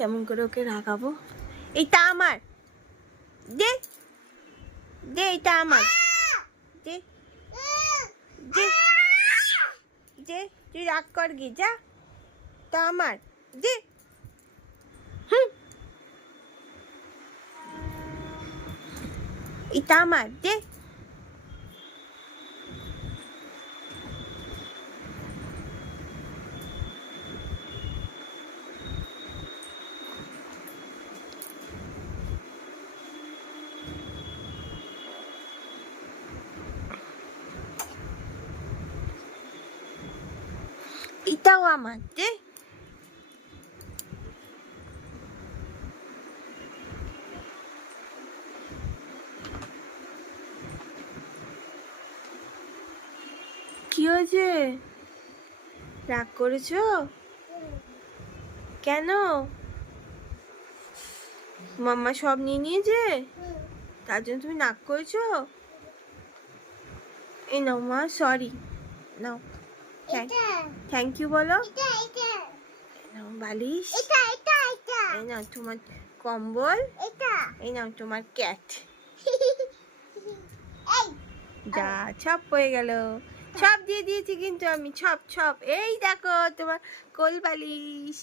কেমন করে ওকে রাগাবো। এইটা আমার, দে দে, এইটা আমার, দে দে দে, তুই রাগ কর গি, যা, তা আমার, দে। এটা আমার, দে। এটাও আমার, দে। কি হয়েছে, রাগ করেছো কেন? মাম্মা সব নিয়ে নিয়েছে, তার জন্য তুমি নাক করেছো? এই নাও মা, সরি, নাও, থ্যাংক ইউ বলো। এই নাও বালিশ, এই নাও তোমার কম্বল, এই নাও তোমার ক্যাট। যা, ছপ হয়ে গেল, ছপ দিয়ে দিয়েছি কিন্তু আমি, ছপ ছপ। এই দেখো তোমার কোল বালিশ।